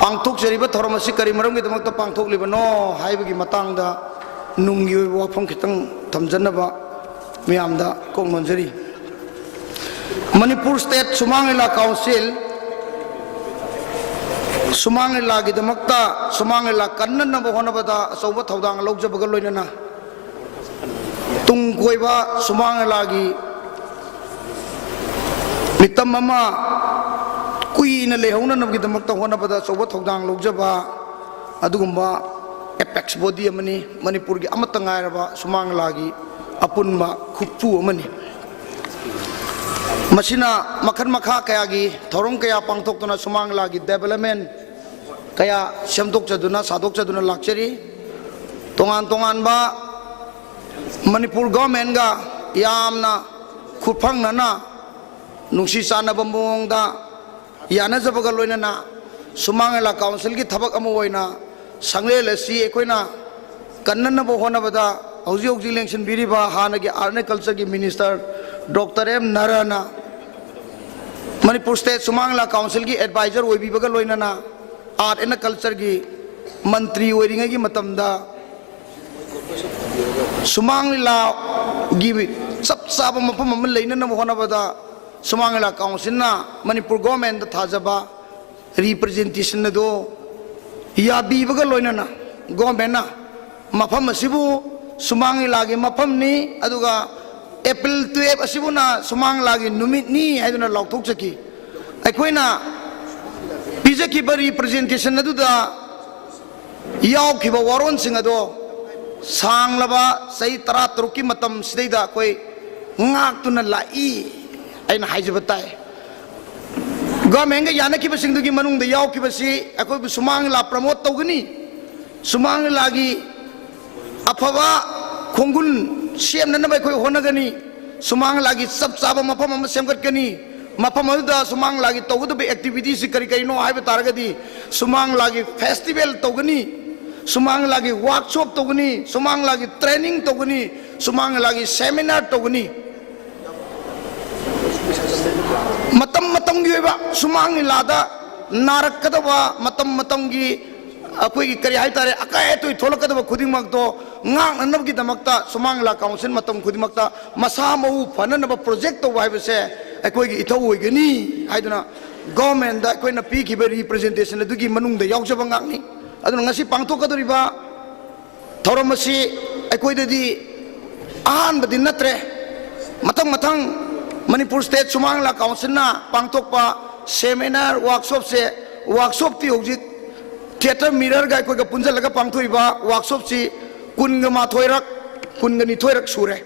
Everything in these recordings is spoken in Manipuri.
पांथोक्चरिबा थोरम असि करी मरम गे दमक पांथोक्लिबनो हाइबगी मतंगदा नुंगी वाफम खितंग थमजनबा मियामदा कोंगनजरी मणिपुर स्टेट सुमांग लीला काउंसिल सुमांग लीला की दमकता सुमांग लीला कन्ननब होनबदा असौब थौदांग लौजबग लोइनना तुंग कोइबा सुमांग लीला की मितम अमा कुइन लेहौननब की दमकता होनबदा असौब थौदांग लौजबा अदुगुंबा एपेक्स बॉडी अमनी मणिपुर की अमत ngairaba सुमांग लीला की अपुनबा खुपु अमनी मसीना मखन मखा कया की थौरम कया पांथोक्तुना सुमांग लीला की डेवलपमेंट कया सेमदोक्चदुना सादोक्चदुना लाक्चरी तोंगान तोंगान बा मणिपुर गवर्नमेंट गा यामना खुफंगना नुंसी चानबा मोंगदा यानजबगा लोइनना सुमांग लीला काउंसिल की थबक अमा ओइना संगलेल असि एकोइना कन्ननबो होनबदा हौजी हौजी इलेक्शन बिरिबा हानगी आर्ट एंड कल्चर की minister doctor M Narayan Manipur state Shumang Leela council की एडवाइजर ओइबिबगा लोइनना आर्ट एंड कल्चर की मंत्री ओइरिंगी मतमदा सुमांग लीला की सब सब मफम अम लेननब होनबदा सुमांग लीला काउंसिल ना मणिपुर गवर्नमेंट थाजबा रिप्रेजेंटेशन दो याबीबगा लोइनना गवर्नमेंट ना मफम असिबु सुमांग लीला की मफम नि अदुगा एप्रिल 12 असिबुना सुमांग लीला की नुमित नि हाइदुना लौथोकचकी अखोइना पिजखिबा रिप्रेजेंटेशन अदुदा यावखिबा वारोनसिंग अदो सांगलबा सही 13 की मतम सिदैदा कोई ngaktuna lai aina haijaba tai government का यानखिबा सिंगदुगी मनुंगदा यावखिबसी अखोइ सुमांग लीला प्रमोट तौगनी सुमांग लीला की अफबा खोंगुल सेमननबा अखोइ होनगनी सुमांग लीला की सब चाबा मफम अमा सेमगतकनी मफम अदुदा सुमांग लीला की तौगदबा एक्टिविटी से करी करिनो हाइबा तारगदी सुमांग लीला की फेस्टिवल तौगनी सुमांग लीला की वर्कशॉप तौगनी सुमांग लीला की ट्रेनिंग तौगनी सुमांग लीला की सेमिनार तौगनी मतम मतम की ओइबा सुमांग लीलादा नारकदबा मतम मतम की अखोई करी हाइ तारे अकाय तो थोलकदबा खुदिमक तो ngangnab की दमकता सुमांग लीला काउंसिल मतम खुदिमकता मसा मऊ फननबा प्रोजेक्ट तो हाइबसे अखोई की इथौ ओइगनी हाइदना गवर्नमेंट दा अखोइना पीखिबा रिप्रेजेंटेशन अदुगी मनुंगदा यावजबा ngakni aduna ngasi pangthokadoriba thauramasi अखोइददी आहान बदि नत्रे मतंग मतंग मणिपुर स्टेट सुमांग लीला काउंसिल ना पांथोकपा सेमिनार वर्कशॉप से वर्कशॉप ती हौजिक थिएटर मिरर गा कोई पुंजलगा पांथोइबा वर्कशॉप सी कुनगा माथोइरक कुनगा निथोइरक सुरे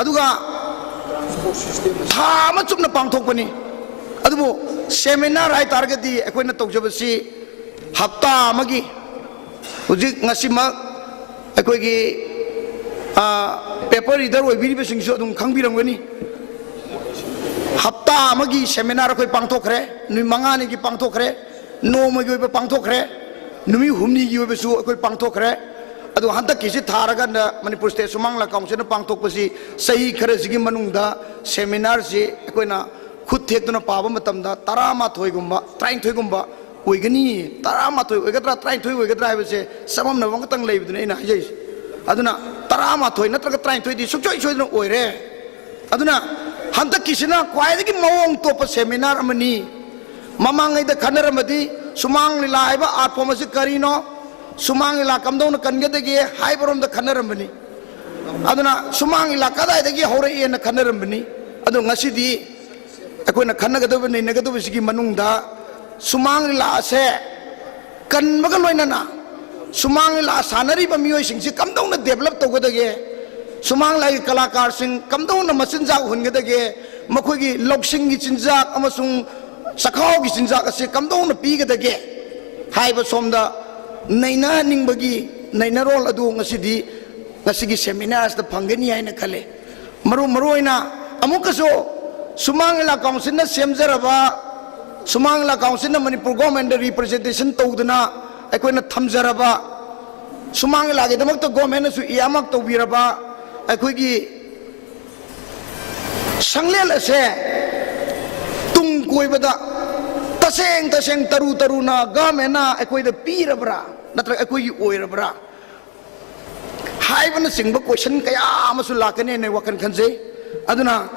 अदुगा था अमा चुमना पांथोकपनी अदुबो सेमिनार हाइ तारगदी अखोइना तौजबसी हप्ता अमगी हौजिक ngasiमा अखोइगी पेपर रीडर ओइबिरिबसिंगसु अदुम खंगबिरंगनी हप्ता अमगी सेमिनार अखोइ पांथोखरे नुइ मंगानी की पांथोखरे नोमगी ओइबा पांथोखरे नुमि हुमनी की ओइबसु अखोइ पांथोखरे अदु हंतकिसि थारगन मणिपुर स्टेट सुमांग लीला काउंसिल पांथोकपसि सही खरसिगी मनुंगदा सेमिनार से अखोइना खुद थेक्तुना पाबा मतमदा 13 गुंबा 33 गुंबा ओइगनी 13 ओइगद्रा 33 ओइगद्रा हाइबसे सममनबा खतंग लेबिदुना इना हाइजै अदुना 13 नत्रगा 33 दी सुचोइ सोइदुना ओइरे अदुना हंतकिसिना क्वाइदगी मवोंग तोप सेमिनार अमनी ममांगैदा खनरमदी सुमांग लीला हाइबा आर्ट फॉर्म असे करिनो सुमांग लीला कमदौना कनगदगी हाइबरोमदा खनरमबनी अदुना सुमांग लीला कदाइदगी हौरएना खनरमबनी अदु ngasiदी अखोइना खनगदब नैनगदबसिगी मनुंगदा सुमांग लीला असे कनबगा लोइनना सुमांग लीला सानरिबा मियोइसिंगसि कमदौना डेवलप तौगदगे सुमांग लीला की कलाकार सिंह कमदौना मचिनजाक हुनगदगे मखोइगी लौसिंगी चिनजाक अमसुंग सखाव की चिनजाक असे कमदौना पीगदगे हाइबा सोमदा नैना निंगबगी नैना रोल अदु ngasiदी ngasiगी सेमिनार्स द फंगनी हाइना खले मरु मरुइना अमुकसो सुमांग लीला काउंसिल ना सेमजरबा सुमांग लीला काउंसिल ना मणिपुर गवर्नमेंट रिप्रेजेंटेशन तौदना अखोइना थमजरबा सुमांग लीला के दमक तो गवर्नमेंट सु यामक तौबिरबा अखोइगी संगलेल असे तुंग कोइबदा taseng taru na government ekoi da pirabra natra ekoi oirabra haibana singba question kaya amasu lakane ne wakan khanje aduna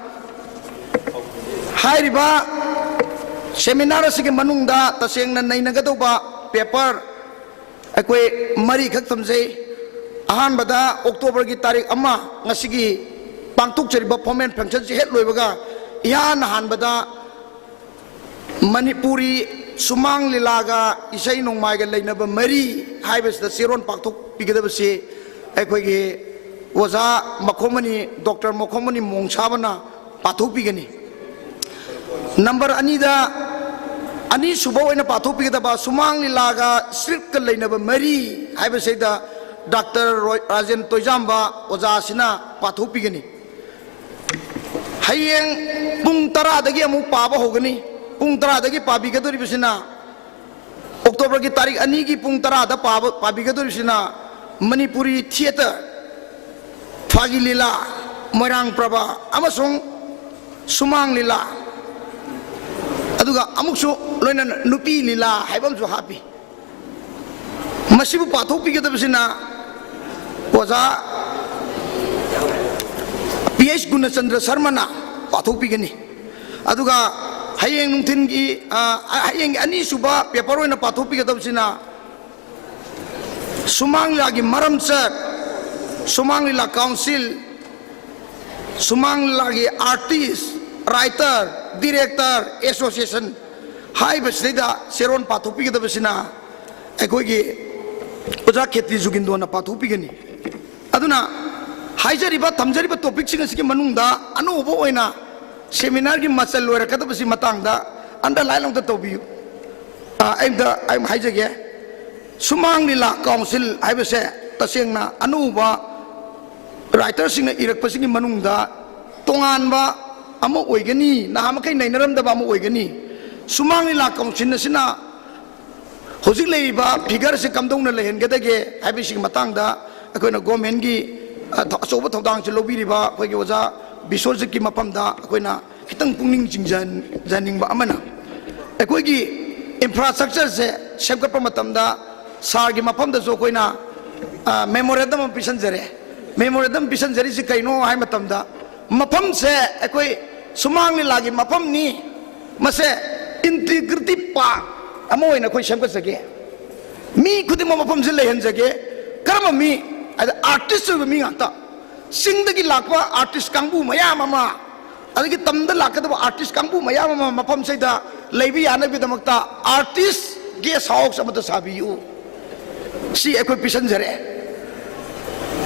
hairiba seminar asige manungda taseng na nainagadoba paper ekoi mari khak tamje ahan bada october gi tarik ama ngasigi pangtuk cheriba formen function je het loibaga ihan han bada Manipuri Shumang Leela ga isai nongmai ga leinaba mari haibas da seron paktok pigadabase ekhoigi oza makhomani doctor makhomani mongsabana pathok pigani number ani da ani suba oina pathok pigadaba Shumang Leela ga script ga leinaba mari haibase da Dr. Rajen Toijamba oza sina pathok pigani hayeng pung tara dagi amu paba hogani pung tara dagi pabi gadori bisina October ki tarik ani ki pung tara da pabi gadori bisina Manipuri theater Phagi Leela Moirang Prabha amasung Shumang Leela aduga amuksu loina nupi Leela haibam su happy masibu pathok pigadori bisina oza PH Gunachandra Sharmana pathok pigani aduga hayeng nungtin gi hayeng ani suba paper oina pathok pigadabsina Shumang Leela gi maram chat Shumang Leela council Shumang Leela gi artist writer director association hai besida seron pathok pigadabsina ekoi gi oja kheti jugindo na pathok pigani aduna haijariba tamjariba topic sing asiki manungda anubo oina seminar gi masal loira kadabasi matangda anda lailong ta tobiu I'm haijage Shumang Leela council haibase tasengna anuba writer sing irak pasingi manungda tonganba amo oigani na hamakai nainaram da ba amo oigani Shumang Leela council na sina hojik leiba figure se kamdong na lehen gadage haibasi matangda akoina government gi asoba thodang lobiriba khoigi oja bisorji ki mapamda akoina kitang pungning jingjan janing ba amana akoigi infrastructure se semkapa matamda sargi mapamda jo koina memorandum pisan jare si kaino hai matamda mapam se akoi Shumang Leela gi mapam ni mase integrity pa amoina koi semka sage mi khudi mapam se lehan jage karma mi artist mi ngata singdagi lakwa artist kangbu mayam ama adagi tamda lakadaba artist kangbu mayam ama mapam saida leibi yana bidamakta artist guest house amata sabiyu si ekoi pisan jare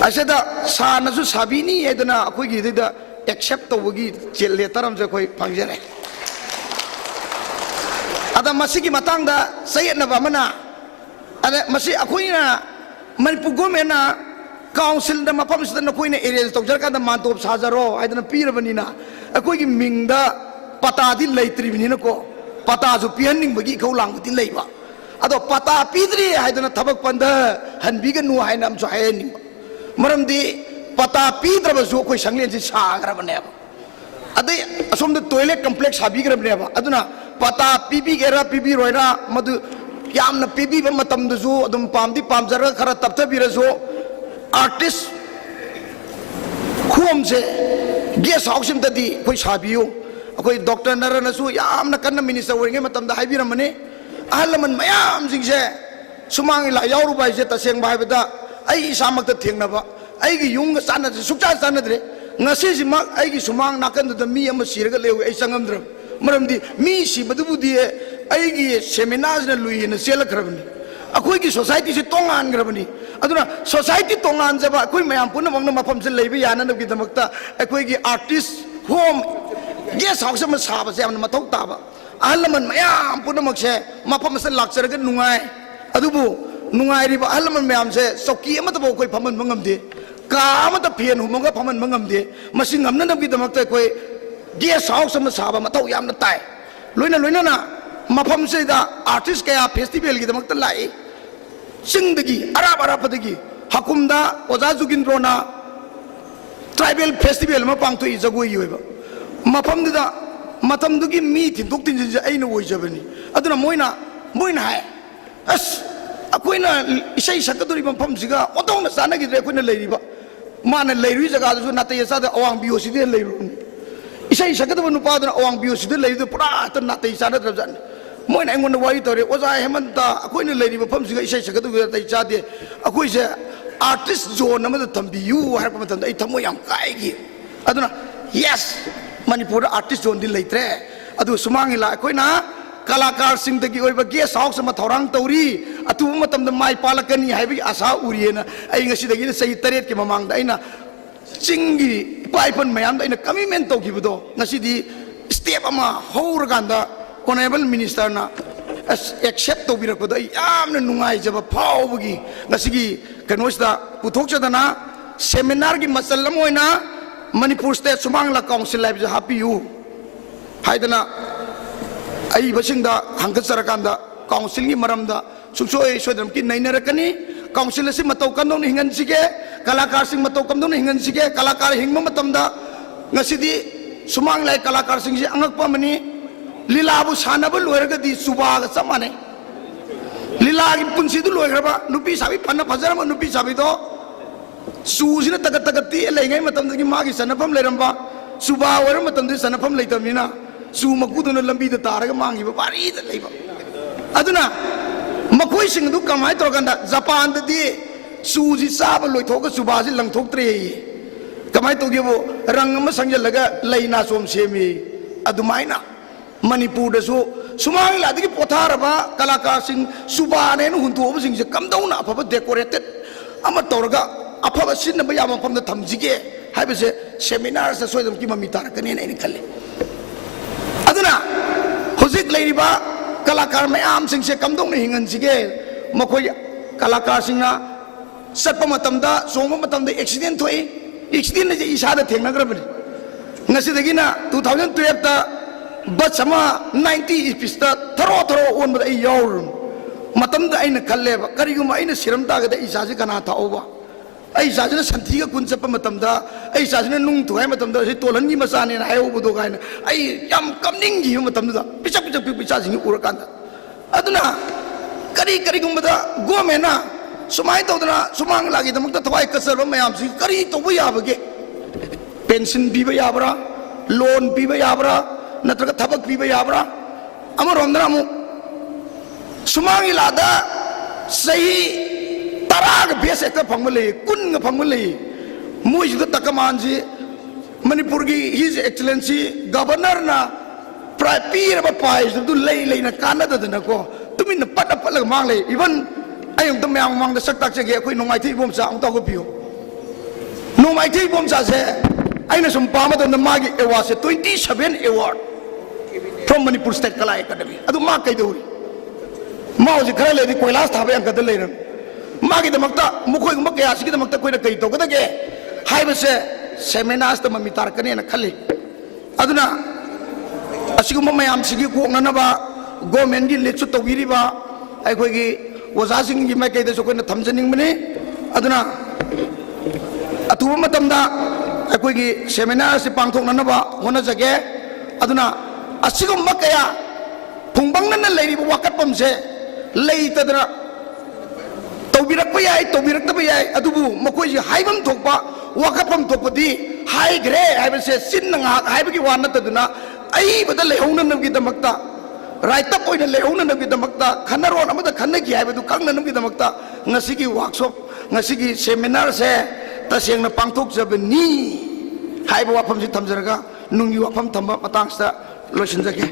aseda sanasu sabini edana akoi gi da accept tawagi letter am je koi phangjare ada masigi matangda sayetna ba mana ada masi akoi na Manipur government na council da mapam sida na koina area tokjar ka da mantop sajaro aidana pirabani na akoi gi mingda pata di leitri binina ko pata ju pianing bagi khaulang ti leiba ado pata pidri aidana thabak panda hanbiga nu haina am jo haini maramdi pata pidra ba jo koi sanglen ji sagra bane adai asom da toilet complex habi gra bane ba aduna pata pibi gera pibi roina madu yamna pibi ba matam da jo adum pamdi pamjara khara tapta birajo artist khum se guest house im tadi koi sabiyo koi doctor narana su yamna kanna minister wenge matam da haibiramane ahalaman mayam jingse Shumang Leela yauru bai je taseng bai bada ai samak ta thengna ba ai gi yung sana sukcha sana dre ngasi ji mak ai gi Shumang nakan da mi am siraga lew ai sangam dra maramdi mi si badu budi ai gi seminar na lui na sela khrabni akoi gi society se tongan grabani aduna society tongan jaba akoi mayam puna mangna mapam se leibi yana na gi damakta akoi gi artist home guest house ma saba se amna mathok taba ahalaman mayam puna makse mapam se lakchar ga nungai adubu nungai ri ba ahalaman mayam se soki ama ta bo koi phaman mangamde ka ama ta phian humonga phaman mangamde masing amna na gi damakta koi guest house ma saba mathok yamna tai loina na mafam se da artist kaya festival gi damakta lai singdagi arab hakumda oja jugindro na tribal festival ma pangtoi jagoi yoiba mafam da matamdugi mi tindok tinjin ai na oijabani aduna moina hai as akoina isai sakaduri mafam siga odong na sana gidre akoina leiriba mana leiri jaga du natai sa da awang bio sidi leiru isai sakadaba nupa da awang bio sidi leiru pura ta natai sa da jan moina engon na wai tore oza hemanta akoina leiri mafam siga isai sakadu tai cha de akoi se artist zone amada tambiyu har pa matam ai thamo yam kai gi aduna yes Manipur artist zone di leitre adu Shumang Leela akoina kalakar sing dagi oiba guest house ma thorang tauri atu matam da mai palakani haibi asa uriena ai ngasi dagi sei taret ki mamang da aina chingi paipan mayam da aina commitment to gibudo ngasi di step ama hourganda honorable minister na accept to birak da yamna nungai jaba phawgi ngasi gi kanosda puthok chadana seminar gi masalam oina Manipur State Shumang Leela Council live happy you haidana ai basingda hangkat sarakanda council ni maramda suksoi sodram ki nainarakani council si matau kandong ni hingan sige kalakar sing matau kandong ni hingan sige kalakar hingma matamda ngasidi Shumang Leela kalakar sing si angak pa mani lilabu sanabul loiraga di suba ga samane lila gi punsi du loiraba nupi sabi panna phajara nupi sabi do Susina tagat-tagati ngai matam dagi magi sanapam leramba suba wara matam di sanapam leitamina su makudo na lambi da taraga mangi ba bari da leiba aduna makoi sing du kamai torganda Japan da di suji saba loi thoka suba si lang thok tre kamai to gebo rang ma sangjal laga leina som semi adumaina Manipur da so Shumang Leela dagi potharaba kalakar sing suba ne nu huntu ob sing se kamdauna apa decorated ama torga afaba sinna ba yama famda thamjige haibase seminar sa soidam ki mami tarakani na ini khalle aduna hojik leiriba kalakar mayam singse kamdong ni hingan sige makoi kalakar singna satpa matamda songma matamda accident thoi accident je isada thengna grabani ngasi dagina 2012 ta bus sama 90 pista tharo on ba ai yaur matamda aina khalle ba kariguma aina siram ta ga da isaji kana ta oba ai sajina santiga kun chapa matamda ai sajina nung thuai matamda si tolan gi masane na ayo budo gaina ai yam kamning gi matamda picha sing urakanda aduna kari gumbada gomena sumai todana Shumang Leela gi damakta thwai kasar mayam si kari to bu yabage pension biba yabra loan biba yabra natraga thabak biba yabra amarondra mu Shumang Leela da sahi taraga bese ka phangmale kun nga phangmale moi ju takamanji Manipur gi his excellency governor na pir ba pai du lei na kana da na ko tumin na pat lag mang le even ayong tamyang mang da sak tak che ge khoi nongai thi bom sa ang ta ko piu nongai thi bom sa se aina sum pa ma da na magi award se 27 award from Manipur State Kala Academy adu ma kai dori ma ji khare le di koilas thabe ang ka da le magi da makta mukoi gumba kaya sigi da makta koi na kai to kada ge haibase seminars da mami tarakani na khalli aduna asiguma mayam sigi ko ngana ba government gi lechu to wiri ba ai koi gi oza sing gi mai kai da so koi na thamjaning mane aduna atuba matamda ai koi gi seminar se pangthok na ba hona jage aduna asiguma kaya phungbang na leiri ba wakat pamse leitadra Tobirak pa yai, tobirak ta pa yai, adubu makoi si haibam thokpa, wakapam thokpa di, hai gre, haiba se sin nang haiba ki wana ta duna, ai bada lehona nam ki damakta, raita poi na lehona nam ki damakta, khanaron amada khana ki haiba du kang nam ki damakta, ngasi ki workshop, ngasi ki seminar se, taseng na pangthok jabani, haiba wapam si thamjaraga, nungi wapam thamba matang sa loisin jake.